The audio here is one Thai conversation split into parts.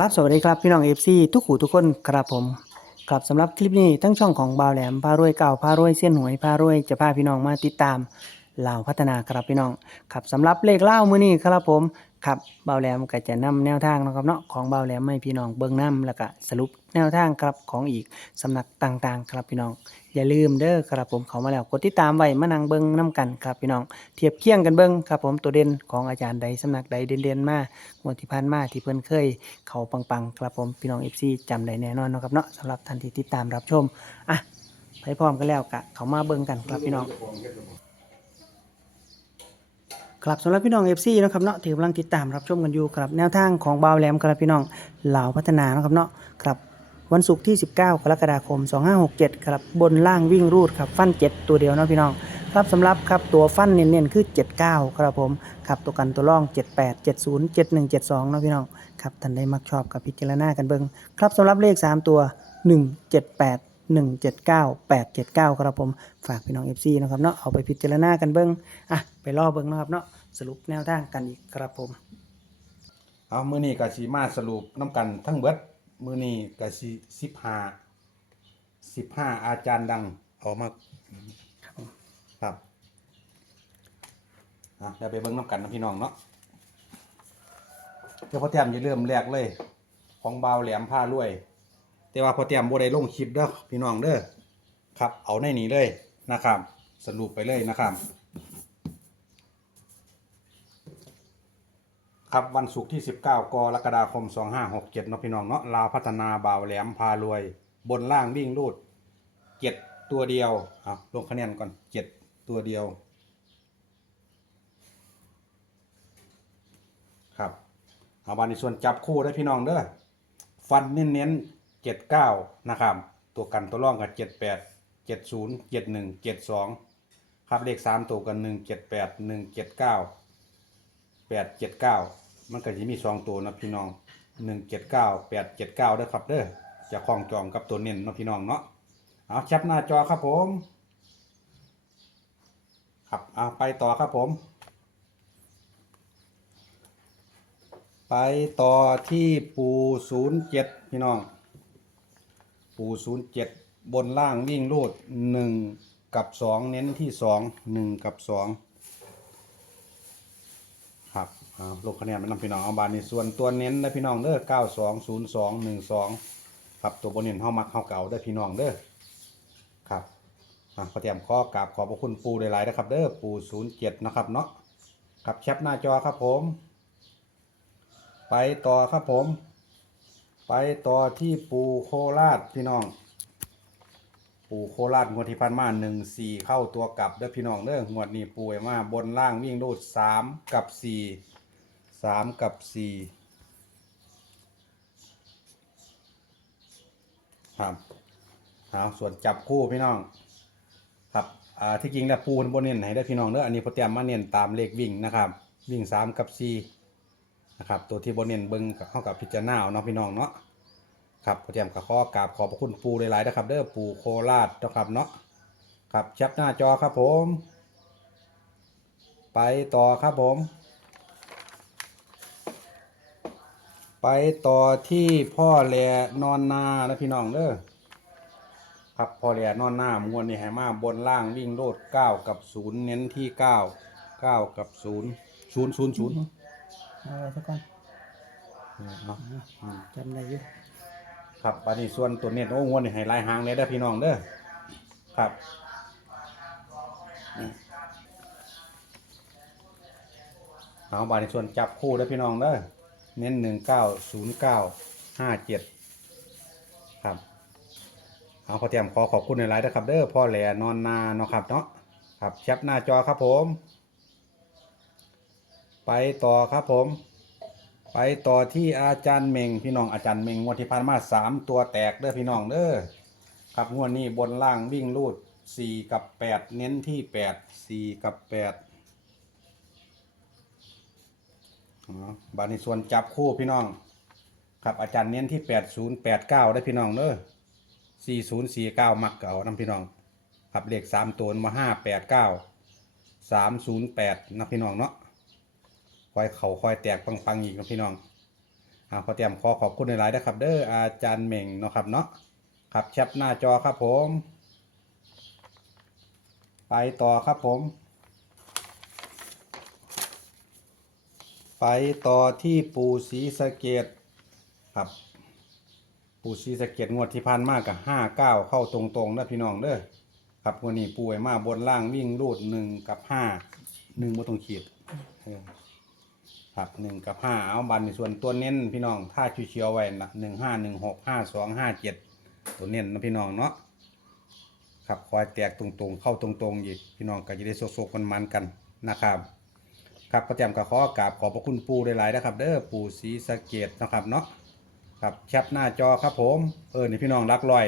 ครับสวัสดีครับพี่น้องเอฟซีทุกหูทุกคนครับผมครับสำหรับคลิปนี้ทั้งช่องของบาวแหลมพารวยเก่าพารวยเส้นหวยพารวยจะพาพี่น้องมาติดตามลาพัฒนาครับพี่น้องครับสำหรับเลขเล่ามือนี้ครับผมครับบาวแหลมก็จะนำแนวทางนะครับเนาะของบาวแหลมให้พี่น้องเบิ่งนํแล้วก็สรุปแนวทางครับของอีกสำนักต่างๆ ครับพี่น้อง อย่าลืมเด้อครับผมเขามาแล้วกดติดตามไว้มานั่งเบิ่งนํกันครับพี่น้องเทียบเคียงกันเบิ่งครับผมตัวเด่นของอาจารย์ใดสำนักใดเด่นๆมางวดที่ผ่านมาที่เพิ่นเคย เขาปังๆครับผมพี่น้อง FC จำได้แน่นอนเนาะครับเนาะสำหรับท่านที่ติดตามรับชมอะไปพร้อมกันแล้วกะเขามาเบิ่งกันครับพี่น้อง ครับสำหรับพี่น้อง FC เนาะครับเนาะที่กำลังติดตามรับชมกันอยู่ครับแนวทางของบาวแหลมครับพี่น้องเหล่าพัฒนาเนาะครับเนาะครับ วันศุกร์ที่ 19 กรกฎาคม 2567 ครับ บนล่างวิ่งรูดครับฟัน 7 ตัวเดียวนะพี่น้อง ครับสำหรับครับตัวฟันเน้นๆคือ 79 ครับผมครับตัวกันตัวร่อง 78 70 71 72เนะพี่น้องครับท่านได้มักชอบกับพิจารณากันเบิ่งครับสำหรับเลข 3 ตัว 178 179 879 ครับผม ฝากพี่น้อง FC นะครับเนาะเอาไปพิจารณากันเบิ่งอะไปรอเบิ่งนะครับเนาะสรุปแนวทางกันอีกครับผม เอามื้อนี้ก็สิมาสรุปน้ำกันทั้งเบิด มือนี้ก็สิ15 15อาจารย์ดังเอามาครับผมครับอะเดี๋ยวไปเบิ่งน้ำกันนะพี่น้องเนาะเดี๋ยวพอเตียมอย่าเริ่มแรกเลย ของเบาแหลมผ้ารวย แต่ว่าพอเตียมบ่ได้ลงคลิปเด้อพี่น้องเด้อครับ เอาในนี้เลยนะครับ สรุปไปเลยนะครับ ครับวันศุกร์ที่ 19กรกฎาคม 2567เนาะพี่น้องเนาะลาวพัฒนาบ่าวแหลมพารวย บนล่างวิ่งรูดเจ็ดตัวเดียวเอาลงคะแนนก่อนเจ็ดตัวเดียว ครับเอาบานในส่วนจับคู่ได้พี่น้องเด้อฟันเน้นๆเจ็ดเก้านะครับ ตัวกันตัวร่องกับเจ็ดแปดเจ็ดศูนย์เจ็ดหนึ่งเจ็ดสองครับเลขสามตัวกันหนึ่งเจ็ดแปดหนึ่งเจ็ดเก้า แปดเจ็ดเก้ามันก็จะมีสองตัวนะพี่น้องหนึ่งเจ็ดเก้าแปดเจ็ดเก้าด้อครับเด้อจะคล้องจองกับตัวเน้นนะพี่น้องเนาะเอาแคปหน้าจอครับผม ครับเอาไปต่อครับผม ไปต่อที่ปูศูนย์เจ็ดพี่น้อง ปูศูนย์เจ็ดบนล่างวิ่งรูดหนึ่งกับสองเน้นที่สองหนึ่งกับสอง เอาลงคะแนนไปนำพี่น้องเอาบานนี่ส่วนตัวเน้นนะพี่น้องเด้อ9 2 0 2 1 2ครับตัวบนเน้นเฮามักเฮาเก่าได้พี่น้องเด้อครับอะขอเตรียมข้อกราบขอบพระคุณปูหลายๆนะครับเด้อปู07นย์เจ็ดนะครับเนาะครับแคปหน้าจอครับผม ไปต่อครับผม ไปต่อที่ปูโคราชพี่น้อง ปูโคราชงวดที่ผ่านมาหนึ่งสี่เข้าตัวกลับเด้อพี่น้องเด้องวดนี้ปูให้มาบนล่างวิ่งรูดสามกับสี่ สามกับสี่ครับเอาส่วนจับคู่พี่น้อง ครับอ่าที่จริงแล้วปูบนเน้นให้ได้พี่น้องเด้ออันนี้พอเตรียมมาเน้นตามเลขวิ่งนะครับ วิ่งสามกับสี่นะครับตัวที่บนเน้นเบิ้งเข้ากับพิจารณาเอาเนาะพี่น้องเนาะครับพอเตรียมกับข้อกราบขอบพระคุณปูหลายๆนะครับ เด้อปูโคราชนะครับเนาะครับแชปหน้าจอครับผม ไปต่อครับผม ไปต่อที่พ่อแหลนอนนานะพี่น้องเด้อครับพ่อแหลนอนนามวนนี่ให้มาบนล่างวิ่งโลดเก้ากับศูนย์เน้นที่เก้าเก้ากับศูนย์ศูนย์ศูนย์ศูนย์เอาไว้สักก่อนเนาะอืมจำได้อยู่ครับอันนี้ส่วนตัวเน็ตโอ้งวนนี่ให้ลายหางเลยได้อพี่น้องเด้อครับเอาบาในส่วนจับคู่ได้อพี่น้องเด้อ เน้นหนึ่งเก้าศูนย์เก้าห้าเจ็ดครับเอาขอเตรียมขอขอบคุณในไลน์นะครับเด้อพ่อแหล่นอนนาเนาะครับเนาะครับแชปหน้าจอครับผม ไปต่อครับผม ไปต่อที่อาจารย์เมงพี่น้องอาจารย์เมงงวดที่ผ่านมาสามตัวแตกเด้อพี่น้องเด้อครับงวดนี้บนล่างวิ่งรูดสี่กับแปดเน้นที่แปดสี่กับแปด อ๋อบาในส่วนจับคู่พี่น้อง ครับอาจารย์เน้นที่แปดศูนย์แปดเก้าได้พี่น้องเด้อสี่ศูนย์สี่เก้ามักเก่านํพี่น้อง ครับเลขสามตัวมาห้าแปดเก้าสามศูนย์แปดนะพี่น้องเนาะคอยเข่าคอยแตกปังๆอีกนะพี่น้องอ่าพอเตรียมขอขอบคุณในไลน์นะครับ เด้ออาจารย์เหม่งเนาะครับเนาะครับแคปหน้าจอครับผม ไปต่อครับผม ไปต่อที่ปูศรีสะเกดครับ ปูศรีสะเกดงวดที่ผ่านมากกับห้าเก้าเข้าตรงๆนะพี่น้องเด้อครับวันนี้ปูไว้มาบนล่างวิ่งรูดหนึ่งกับห้าหนึ่งบ่ต้องขีดเออครับหนึ่งกับห้าเอาบันในส่วนตัวเน้นพี่น้องถ้าชิวเชียวๆไว้นะหนึ่งห้าหนึ่งหกห้าสองห้าเจ็ดตัวเน้นนะพี่น้องเนาะครับคอยแตกตรงๆ เข้าตรงๆอีกพี่น้องก็จะได้โซกๆกันมันๆกันนะครับ ครับประจำกับขอกราบขอบพระคุณปูหลายๆนะครับ เด้อปูศรีสะเกดนะครับเนาะครับแคปหน้าจอครับผมเออนี่พี่น้องรักร้อย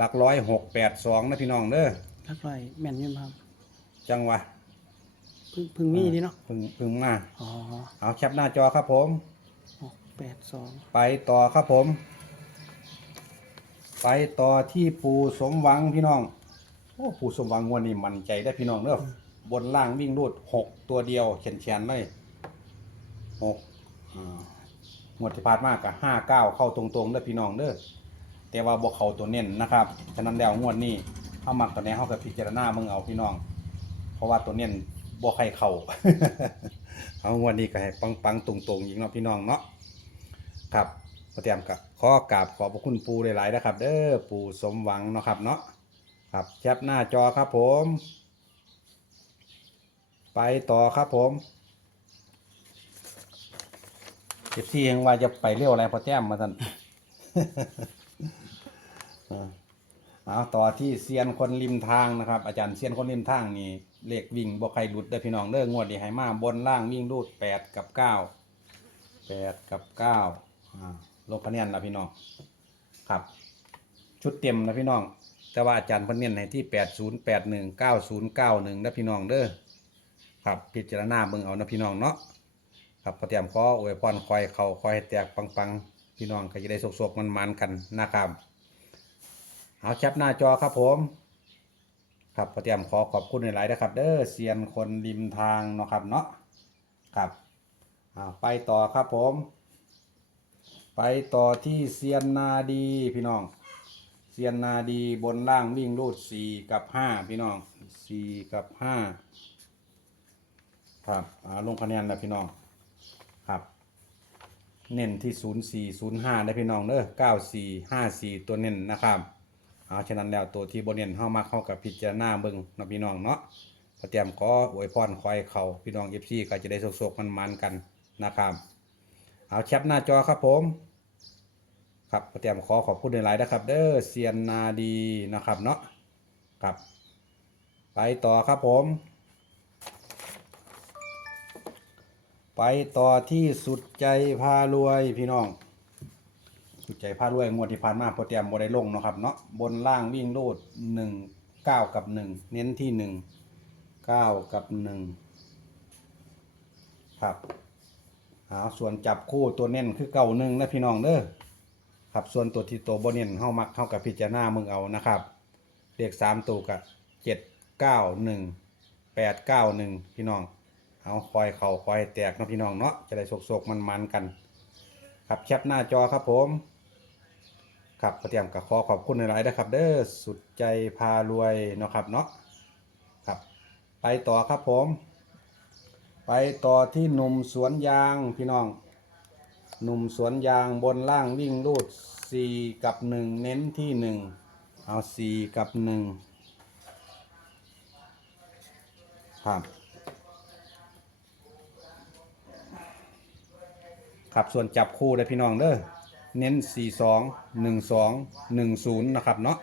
รักร้อยหกแปดสองนะพี่น้องเด้อทักไรแม่นอยืนครับจังหวะเพึ่งเพึ่งมีนี่เนาะเพึ่งเพึ่งมาอ๋อเอาแคปหน้าจอครับผม หกแปดสองไปต่อครับผม ไปต่อที่ปูสมหวังพี่น้อง โอ้ปูสมหวังงวันนี้มันใจได้อพี่น้องเด้อ บนล่างวิ่งรูดหกตัวเดียวเขียนเขียนเลยหกอ่างวดที่ผ่านมากกับห้าเก้าเข้าตรงๆเด้อพี่น้องเด้อแต่ว่าบ่เขาตัวเน้นนะครับฉะนั้นแล้วงวดนี้เข้ามักตัวนี้เข้ากับพิจารณามึงเอาพี่น้อง เพราะว่าตัวเน้นบ่ใครเขาเอางวดนี้ก็ให้ปังๆตรงๆอีกเนาะพี่น้องเนาะครับพอเตรียมกับขอกราบขอบพระคุณปูหลายๆนะครับ เด้อปูสมหวังเนาะครับเนาะครับแคปหน้าจอครับผม ไปต่อครับผมเอฟซียังว่าจะไปเร็วอะไรพอแต้มมาท่านเอาต่อที่เซียนคนริมทางนะครับ อาจารย์เซียนคนริมทางนี่เลขวิ่งบ่ใครหลุดเด้พี่น้องเด้องวดนี้ให้มาบนล่างวิ่งรูดแปดกับเก้าแปดกับเก้าอ่าลงคะแนนละพี่น้องครับ ชุดเต็มนะพี่น้อง แต่ว่าอาจารย์พิ่นเน้นให้ที่แปดศูนย์แปดหนึ่งเก้าศูนย์เก้าหนึ่งนะพี่น้องเด้อ ครับพิจารณาเบิ่งเอานะพี่น้องเนาะครับพอเตรียมขออวยพรคอยเขาคอยให้แตกปังๆ พี่น้องก็จะได้สกๆมันๆกันนะครับเอาแคปหน้าจอครับผมครับพอเตรียมขอขอบคุณหลายๆนะครับ เด้อเซียนคนริมทางเนาะครับเนาะครับอ่าไปต่อครับผม ไปต่อที่เซียนนาดีพี่น้องเซียนนาดีบนล่างวิ่งรูดสี่กับห้าพี่น้องสี่กับห้า ครับอ่าลงคะแนนแล้วพี่น้องครับ เน้นที่ศูนย์สี่ศูนย์ห้าได้พี่น้องเด้อเก้าสี่ห้าสี่ตัวเน้นนะครับเอาฉะนั้นแล้วตัวที่บนเน้นเข้ามาเข้ากับพิจารณาเบิ่งนะพี่น้องเนาะพอเตรียมขออวยพรคอยเขาพี่น้องเอฟซีก็จะได้โศกๆมันมันๆกันนะครับเอาแคปหน้าจอครับผมครับพอเตรียมขอขอบคุณในไลน์นะครับ เด้อเซียนนาดีนะครับเนาะครับไปต่อครับผม ไปต่อที่สุดใจพารวยพี่น้อง สุดใจพารวยงวดที่ผ่านมาพอเตรียมบได้ลงเนาะครับเนาะบนล่างวิ่งโลดหนึ่งเก้ากับหนึ่งเน้นที่หนึ่งเก้ากับหนึ่งครับเอาส่วนจับคู่ตัวเน้นคือเก้าหนึ่งนะพี่น้องเด้อครับส่วนตัวที่ตัวบนเน้นเข้ามักเข้ากับพิจารณามึงเอานะครับเลขสามตัวกับเจ็ดเก้าหนึ่งแปดเก้าหนึ่งพี่น้อง เอาคอยเข่าคอยแตกนะพี่น้องเนาะจะได้โศกๆมันๆกันครับแคปหน้าจอครับผมครับเตรียมกับขอขอบคุณในไลน์นะครับ เด้อสุดใจพารวยเนาะครับเนาะครับ ไปต่อครับผม ไปต่อที่หนุ่มสวนยางพี่น้อง หนุ่มสวนยางบนล่างวิ่งรูด4 กับ 1 เน้นที่ 1 เอา 4 กับ 1 ครับ ครับส่วนจับคู่เลยพี่น้องเด้อเน้น 4 2 1 2 1 0 นะครับเนาะ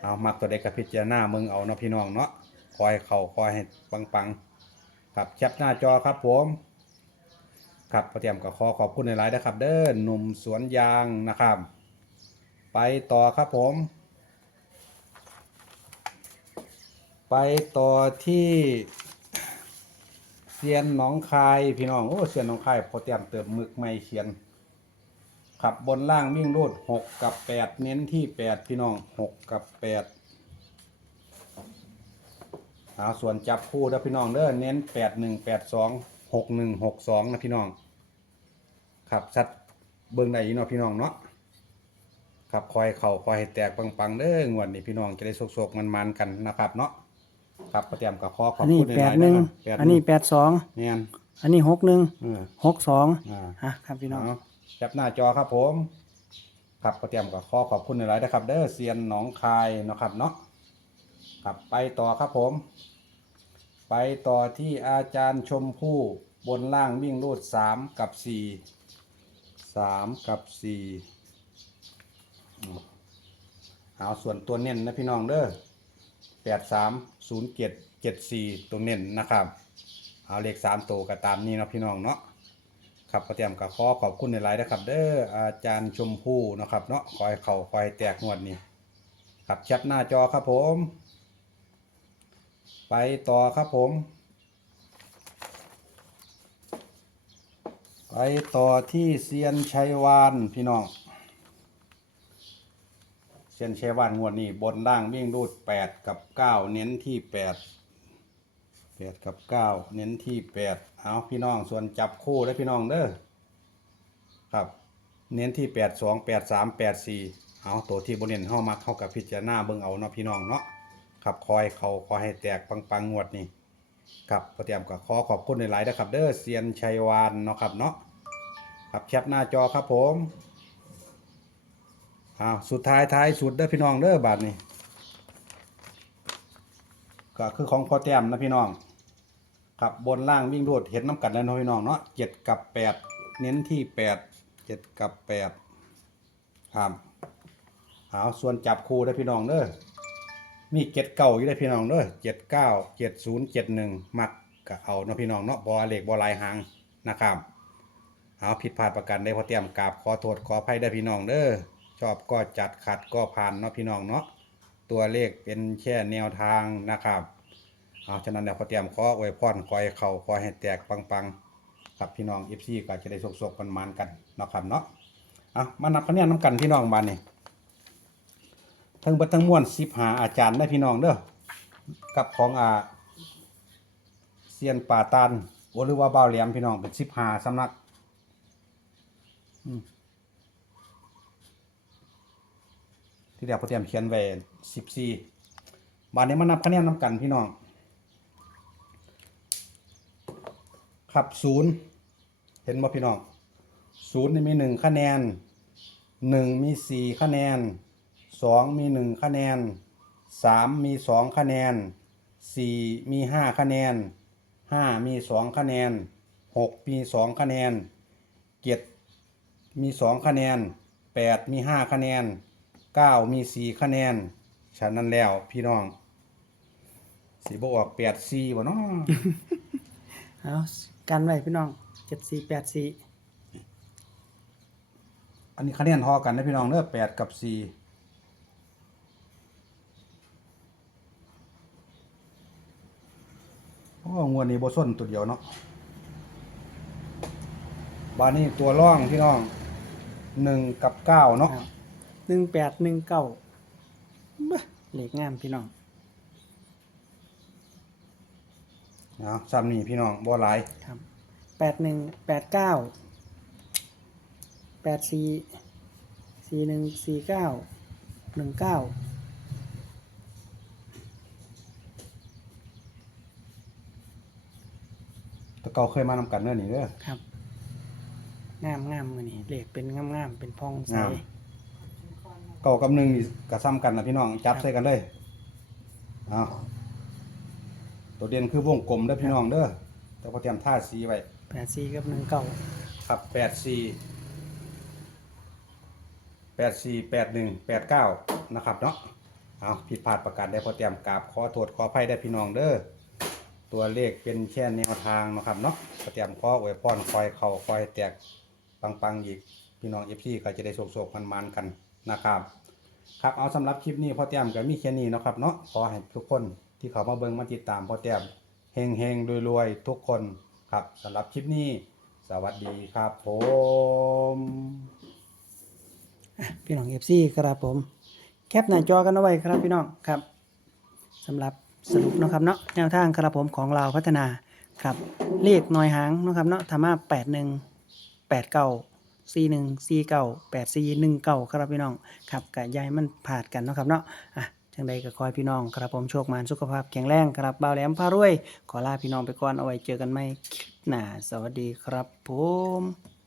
เอามักตัวเด็กกับพิจารณามึงเอาเนาะพี่น้องเนาะคอยเข่าคอยให้ปังๆครับแคปหน้าจอครับผมครับพอเตรียมก็ขอขอบคุณในไลน์นะครับ เด้อหนุ่มสวนยางนะครับ ไปต่อครับผม ไปต่อที่ เซียนหนองคายพี่น้องโอ้เซียนหนองคายพอเตรียมเติมหมึกไม่เขียนขับบนล่างวิ่งรูดหกกับแปดเน้นที่แปดพี่น้องหกกับแปดเอาส่วนจับคู่นะพี่น้องเด้อเน้นแปดหนึ่งแปดสองหกหนึ่งหกสองนะพี่น้องครับชัดเบิ่งได้อีกเนาะพี่น้องเนาะครับคอยเข่าคอยให้แตกปังๆเด้องวดนี้พี่น้องจะได้โศกๆมันๆกันนะครับเนาะ ครับประเตรียมกับขอขอบอันนี้คุณแปหดลายๆหนึ่งนะครับอันนี้แปดสองแม่นอันนี้หกหนึ่งเออหกสองอ่าฮะครับพี่น้อง เอาจับหน้าจอครับผมครับประเตรียมกับขอขอบคุณหลายๆนะครับ เด้อเซียนหนองคายเนาะครับเนาะครับไปต่อครับผม ไปต่อที่อาจารย์ชมพู่บนล่างวิ่งรูดสามกับสี่สามกับสี่อืมเอาส่วนตัวเน้นนะพี่น้องเด้อ แปดสามศูนย์เจ็ดเจ็ดสี่ตัวเน้นนะครับ เอาเลขสามตัวก็ตามนี้เนาะพี่น้องเนาะครับก็เตรียมกับขอขอบคุณในไลน์นะครับ เด้ออาจารย์ชมพู่นะครับเนาะคอยเข่าคอยแตกงวดนี้ครับแคปหน้าจอครับผม ไปต่อครับผม ไปต่อที่เซียนชัยวานพี่น้อง เซียนชัยวานงวดนี้บนล่างวิ่งรูดแปดกับเก้าเน้นที่แปดแปดกับเก้าเน้นที่แปดเอาพี่น้องส่วนจับคู่ได้พี่น้องเด้อครับ เน้นที่แปดสองแปดสามแปดสี่เอาตัวที่บนเน้นเข้ามาเข้ากับพิจารณาเบิ่งเอาเนาะพี่น้องเนาะครับคอยเขาคอยให้แตกปังปังๆงวดนี้ครับพอเตรียมกับขอขอบคุณในหลายๆนะครับเด้อเซียนชัยวานเนาะครับเนาะครับแคปหน้าจอครับผม อ้าวสุดท้ายท้ายสุดเด้อพี่น้องเด้อบาทนี้ก็คือของพอเตียมนะพี่น้องครับบนล่างวิ่งรูดเห็นน้ำกัดแล้วเนาะพี่น้องเนาะเจ็ดกับแปดเน้นที่แปดเจ็ดกับแปดครับเอาส่วนจับคู่ได้พี่น้องเด้อมีเจ็ดเก้าอยู่ได้พี่น้องเด้อเจ็ดเก้าเจ็ดศูนย์เจ็ดหนึ่งมักก็เอาเนาะพี่น้องเนาะบอเหล็กบอลายหางนะครับเอาผิดพลาดประกันได้พอเตรียมกราบขอโทษขออภัยได้พี่น้องเด้อ ชอบก็จัดขัดก็ผ่านเนาะพี่น้องเนาะตัวเลขเป็นแค่แนวทางนะครับเอาฉะนั้นเดี๋ยวพอเตรียมขออวยพรคอยเข่าคอยให้แตกปังๆครับพี่น้องเอฟซีก็จะได้สกๆมันๆกันเนาะครับเนาะเอามานับคะแนนน้ำกันพี่น้องบ้านนี้ทั้งบัดทั้งมวลสิบหาอาจารย์ได้พี่น้องเด้อกับของอาเซียนป่าตานโอหรือว่าเบ่าวแหลมพี่น้องเป็นสิบหาสำนักอืม ที่เดียวพอเตรียมเขียนไว้สิบสี่บานนี้มานับคะแนนนำกันพี่น้องครับศูนย์เห็นบ่พี่น้องศูนย์นี่มีหนึ่งคะแนนหนึ่งมีสี่คะแนนสองมีหนึ่งคะแนนสามมีสองคะแนนสี่มีห้าคะแนนห้ามีสองคะแนนหกมีสองคะแนนเจ็ดมีสองคะแนนแปดมีห้าคะแนน เก้ามีสี่คะแนน ฉะนั้นแล้วพี่น้อง สีบออกแปดสี่บ่เนาะเอากันไว้พี่น้องเจ็ดสี่แปดสี่อันนี้คะแนนทอกันนะพี่น้องเด้อแปดกับสี่โอ้งวดนี้บ่ส้นตัวเดียวเนาะบานนี้ตัวร่องพี่น้องหนึ่งกับเก้าเนาะ หนึ่งแปดหนึ่งเก้าเหล็กงามพี่น้องเอาซ้ำนี่พี่น้องบ่หลายครับแปดหนึ่งแปดเก้าแปดสี่สี่หนึ่งสี่เก้าหนึ่งเก้าแตะเก่าเคยมานำกันเด้อนี่เด้อครับงามงามมือนี่เหล็กเป็นงามงามเป็นพองใสงามเก่ากับหนึ่งนี่ก็ซ้ำกันนะพี่น้องจับใส่กันเลยเอาตัวเด่นคือวงกลมเด้อพี่น้องเด้อแต่พอเตรียมท่าสีไว้แปดสี่กับหนึ่งเก้าครับแปดสี่แปดสี่แปดหนึ่งแปดเก้านะครับเนาะเอาผิดพลาดประการได้พอเตรียมกราบขอโทษขออภัยได้พี่น้องเด้อตัวเลขเป็นแค่แนวทางนะครับเนาะพอเตรียมขออวยพรคอยเข่าคอยแตกปังๆอีกพี่น้องเอฟซีก็จะได้โศกๆมันๆกันนะครับ ครับเอาสำหรับคลิปนี้พ่อเตรียมก็มีแค่นี้นะครับเนาะขอให้ทุกคนที่เขามาเบิ่งมาติดตามพ่อเตรียมเฮงเฮงรวยๆทุกคนครับสำหรับคลิปนี้ สวัสดีครับผมพี่น้องเอฟซีครับผม แคปหน้าจอกันเอาไว้ครับพี่น้องครับสำหรับสรุปนะครับเนาะแนวทางครับผมของเราพัฒนาครับเลขหน่อยหางนะครับเนาะธรรมะแปดหนึ่งแปดเก้า 4 1 4 9 8 4 1 9ครับพี่น้องครับกับยายมันผ่าดกันเนาะครับเนาะอะจังใดก็คอยพี่น้องครับผมโชคมานสุขภาพแข็งแรงครับบ่าวแหลมพารวย ขอลาพี่น้องไปก่อนเอาไว้เจอกันใหม่คลิปหน้าสวัสดีครับผม